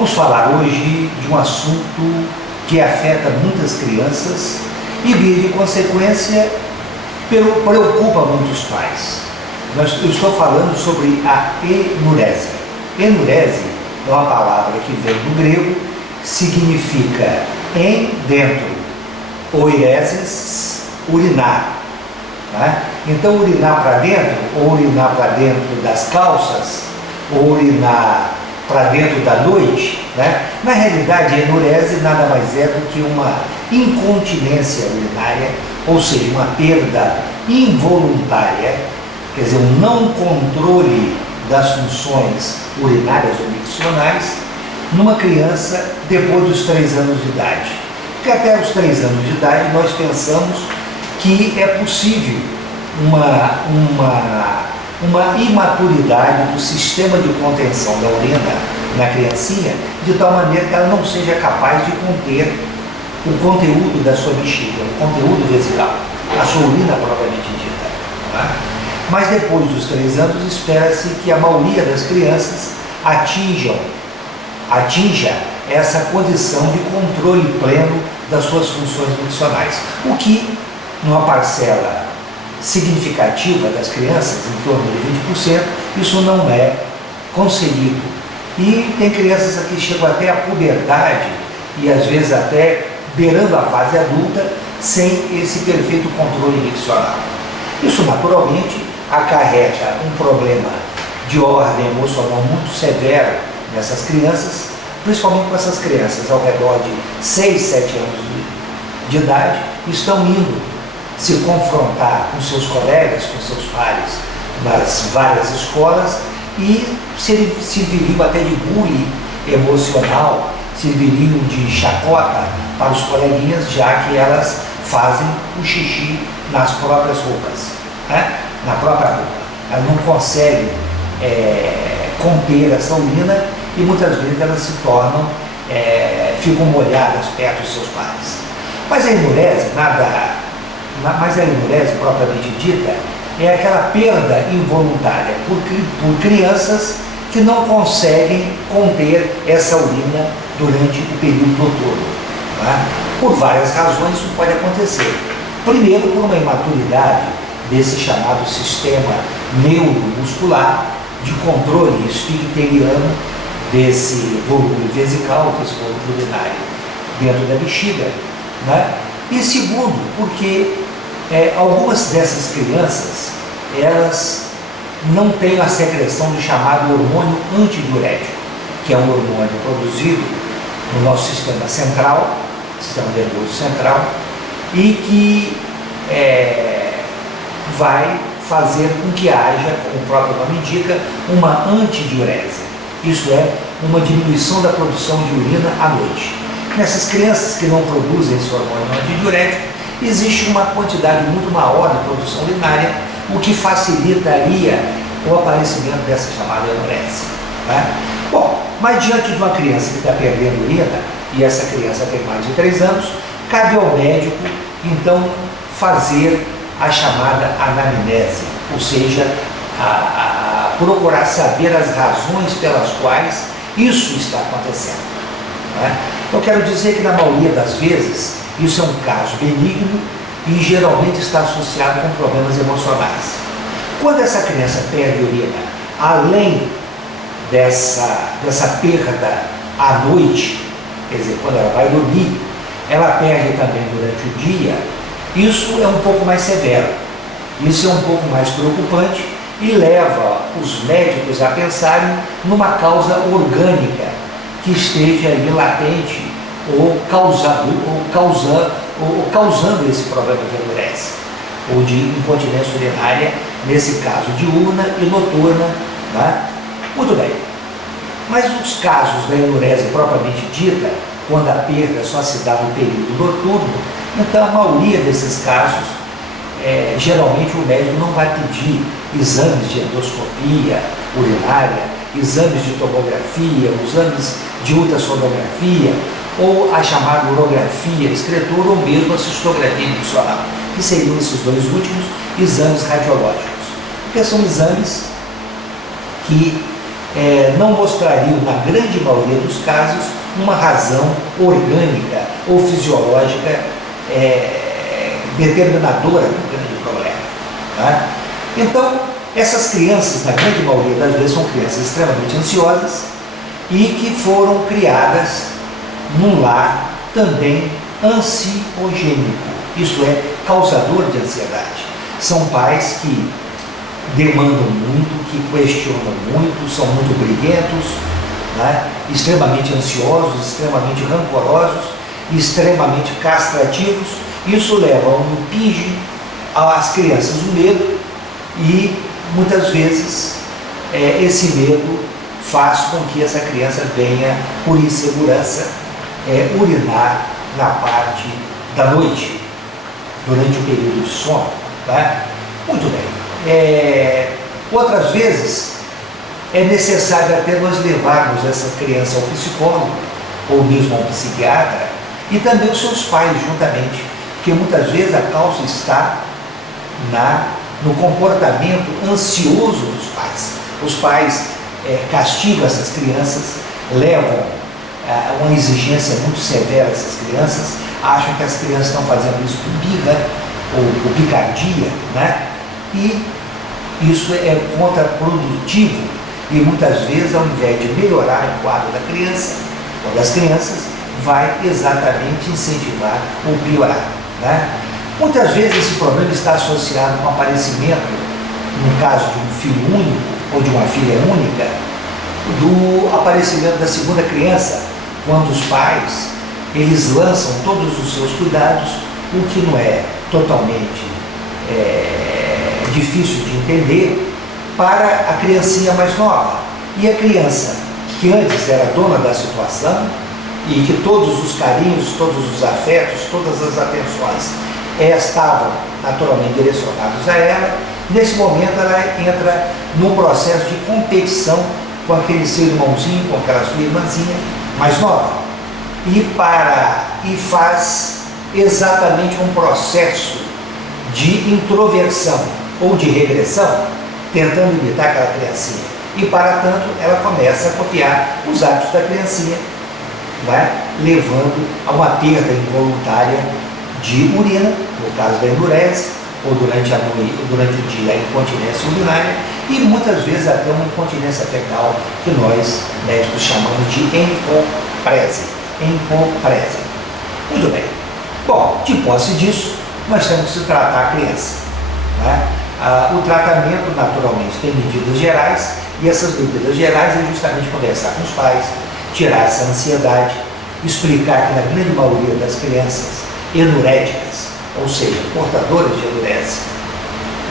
Vamos falar hoje de um assunto que afeta muitas crianças e, via de consequência, preocupa muitos pais. Eu estou falando sobre a enurese. Enurese é uma palavra que vem do grego, significa em, dentro, oireses, urinar. Né? Então, urinar para dentro, ou urinar para dentro das calças, ou urinar para dentro da noite, né? Na realidade, a enurese nada mais é do que uma incontinência urinária, ou seja, uma perda involuntária, quer dizer, um não controle das funções urinárias ou miccionais numa criança depois dos 3 anos de idade. Porque até os 3 anos de idade nós pensamos que é possível uma imaturidade do sistema de contenção da urina na criancinha, de tal maneira que ela não seja capaz de conter o conteúdo da sua bexiga, o conteúdo vesical, a sua urina propriamente dita. Né? Mas depois dos 3 anos, espera-se que a maioria das crianças atinja essa condição de controle pleno das suas funções miccionais, o que, numa parcela significativa das crianças, em torno de 20%, isso não é conseguido. E tem crianças que chegam até a puberdade e às vezes até beirando a fase adulta sem esse perfeito controle miccional. Isso naturalmente acarreta um problema de ordem emocional muito severo nessas crianças, principalmente com essas crianças ao redor de 6, 7 anos de idade, estão indo se confrontar com seus colegas, com seus pares nas várias escolas e serviriam até de bullying emocional, serviriam de chacota para os coleguinhas, já que elas fazem o xixi nas próprias roupas, né? Na própria roupa. Elas não conseguem conter essa urina e muitas vezes elas se tornam, ficam molhadas perto dos seus pares. Mas a enurese propriamente dita é aquela perda involuntária por crianças que não conseguem conter essa urina durante o período noturno. Né? Por várias razões isso pode acontecer. Primeiro, por uma imaturidade desse chamado sistema neuromuscular de controle esfincteriano desse volume vesical, desse volume urinário dentro da bexiga. Né? E segundo, porque algumas dessas crianças, elas não têm a secreção do chamado hormônio antidiurético, que é um hormônio produzido no nosso sistema central, sistema nervoso central, e que vai fazer com que haja, como o próprio nome indica, uma antidiurese. Isto é, uma diminuição da produção de urina à noite. Nessas crianças que não produzem esse hormônio antidiurético, existe uma quantidade muito maior de produção urinária, o que facilitaria o aparecimento dessa chamada enurese. Né? Bom, mas diante de uma criança que está perdendo urina, e essa criança tem mais de 3 anos, cabe ao médico, então, fazer a chamada anamnese, ou seja, procurar saber as razões pelas quais isso está acontecendo. Né? Eu quero dizer que, na maioria das vezes, isso é um caso benigno e geralmente está associado com problemas emocionais. Quando essa criança perde urina, além dessa perda à noite, quer dizer, quando ela vai dormir, ela perde também durante o dia, isso é um pouco mais severo, isso é um pouco mais preocupante e leva os médicos a pensarem numa causa orgânica que esteja ali latente ou causando esse problema de enurese ou de incontinência urinária, nesse caso diurna e noturna. Né? Muito bem, mas os casos da enurese propriamente dita, quando a perda só se dá no período noturno, então a maioria desses casos, geralmente o médico não vai pedir exames de endoscopia urinária, exames de tomografia, exames de ultrassonografia, ou a chamada urografia excretora, ou mesmo a cistografia miccional, que seriam esses 2 últimos exames radiológicos, porque são exames que não mostrariam, na grande maioria dos casos, uma razão orgânica ou fisiológica determinadora do grande problema. Tá? Então, essas crianças, na grande maioria das vezes, são crianças extremamente ansiosas e que foram criadas num lar também ansiogênico, isto é, causador de ansiedade. São pais que demandam muito, que questionam muito, são muito briguentos, né? Extremamente ansiosos, extremamente rancorosos, extremamente castrativos. Isso leva a um impinge às crianças o medo e muitas vezes esse medo faz com que essa criança venha, por insegurança, urinar na parte da noite, durante o período de sono. Tá? Muito bem. Outras vezes é necessário até nós levarmos essa criança ao psicólogo ou mesmo ao psiquiatra e também os seus pais juntamente, porque muitas vezes a causa está no comportamento ansioso dos pais. Os pais castigam essas crianças, levam uma exigência muito severa a essas crianças, acham que as crianças estão fazendo isso por birra ou por picardia, né? E isso é contraprodutivo e muitas vezes, ao invés de melhorar o quadro da criança ou das crianças, vai exatamente incentivar ou piorar, né? Muitas vezes esse problema está associado com o aparecimento, no caso de um filho único ou de uma filha única, do aparecimento da segunda criança, quando os pais eles lançam todos os seus cuidados, o que não é totalmente difícil de entender, para a criancinha mais nova. E a criança que antes era dona da situação e que todos os carinhos, todos os afetos, todas as atenções estavam naturalmente direcionados a ela, nesse momento ela entra num processo de competição com aquele seu irmãozinho, com aquela sua irmãzinha mais nova, e faz exatamente um processo de introversão ou de regressão, tentando imitar aquela criancinha. E para tanto ela começa a copiar os hábitos da criancinha, né? Levando a uma perda involuntária de urina, no caso da endurece, ou durante a noite, durante o dia a incontinência urinária, e muitas vezes até uma incontinência fecal, que nós médicos chamamos de empoprese. Muito bem. Bom, de posse disso, nós temos que tratar a criança, né? O tratamento, naturalmente, tem medidas gerais, e essas medidas gerais é justamente conversar com os pais, tirar essa ansiedade, explicar que na grande maioria das crianças enuréticas, ou seja, portadoras de enurese,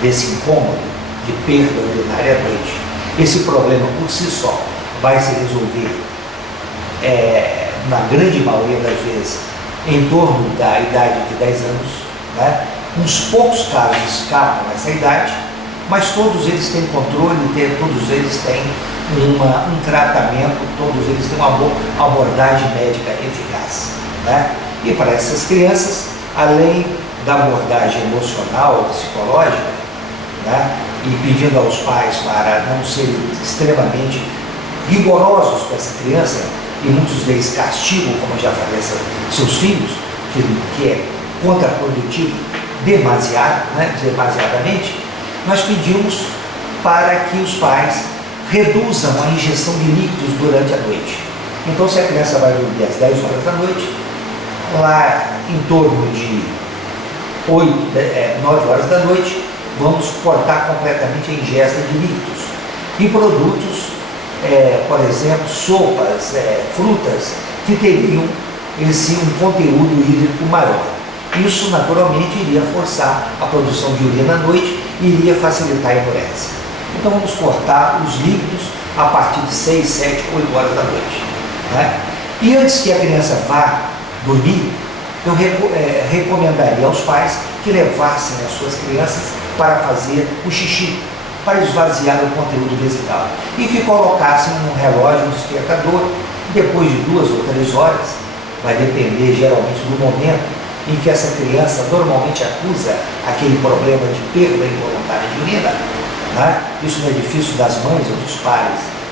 desse incômodo de perda urinária à noite, esse problema por si só vai se resolver, na grande maioria das vezes, em torno da idade de 10 anos, né? Uns poucos casos escapam nessa idade, mas todos eles têm controle, todos eles têm um tratamento, todos eles têm uma abordagem médica eficaz, né? E para essas crianças, além da abordagem emocional ou psicológica, né? E pedindo aos pais para não serem extremamente rigorosos com essa criança, e muitos deles castigam, como eu já falei, seus filhos, que é contraprodutivo demasiadamente, nós pedimos para que os pais reduzam a ingestão de líquidos durante a noite. Então, se a criança vai dormir às 10 horas da noite, lá em torno de 9 horas da noite, vamos cortar completamente a ingesta de líquidos. E produtos, por exemplo, sopas, frutas, que teriam um conteúdo hídrico maior. Isso, naturalmente, iria forçar a produção de urina à noite e iria facilitar a enurese. Então, vamos cortar os líquidos a partir de 6, 7, 8 horas da noite, né? E antes que a criança vá dormir, eu recomendaria aos pais que levassem as suas crianças para fazer o xixi, para esvaziar o conteúdo vesical, e que colocassem um relógio, um despertador, depois de 2 ou 3 horas, vai depender geralmente do momento em que essa criança normalmente acusa aquele problema de perda involuntária de urina, né? Isso não é difícil das mães ou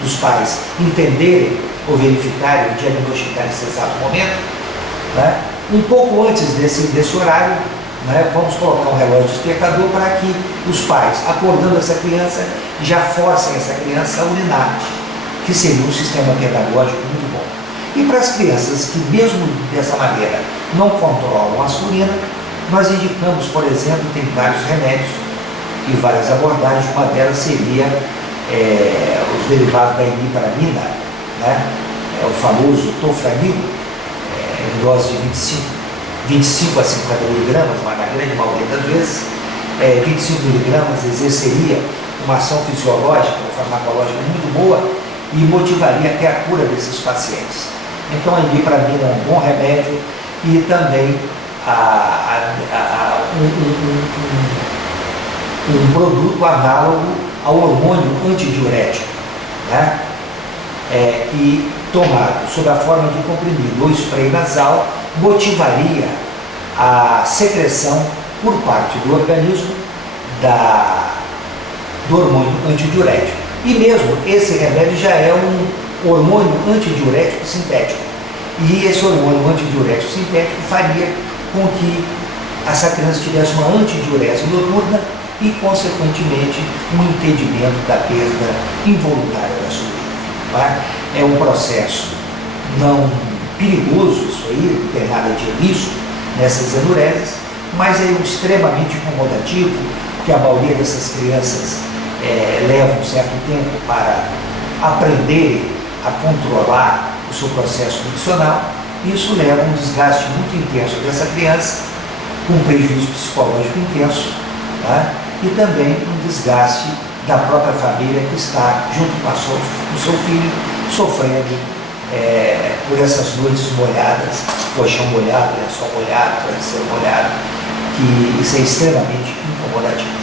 dos pais entenderem ou verificarem, diagnosticarem esse exato momento, né? Um pouco antes desse horário, né, vamos colocar um relógio despertador para que os pais, acordando essa criança, já forcem essa criança a urinar, que seria um sistema pedagógico muito bom. E para as crianças que, mesmo dessa maneira, não controlam a sua urina, nós indicamos, por exemplo, tem vários remédios e várias abordagens. Uma delas seria os derivados da imiperamina, né? O famoso tofranil, em dose de 25 a 50 miligramas, mas na grande maioria das vezes, 25 miligramas exerceria uma ação fisiológica ou farmacológica muito boa e motivaria até a cura desses pacientes. Então a imiperamina é um bom remédio e também um produto análogo ao hormônio antidiurético, né? Que tomado sob a forma de comprimido ou spray nasal motivaria a secreção por parte do organismo do hormônio antidiurético. E mesmo esse remédio já é um hormônio antidiurético sintético. E esse hormônio antidiurético sintético faria com que essa criança tivesse uma antidiurese noturna e, consequentemente, um impedimento da perda involuntária da sua urina. Tá? É um processo não perigoso, isso aí, não tem nada de risco nessas enureses, mas é extremamente incomodativo, porque a maioria dessas crianças leva um certo tempo para aprenderem a controlar o seu processo nutricional. Isso leva a um desgaste muito intenso dessa criança, com um prejuízo psicológico intenso, tá? E também um desgaste da própria família que está junto com o seu filho, sofrendo por essas noites molhadas, colchão molhado, lençol molhado, travesseiro molhado, que isso é extremamente incomodativo.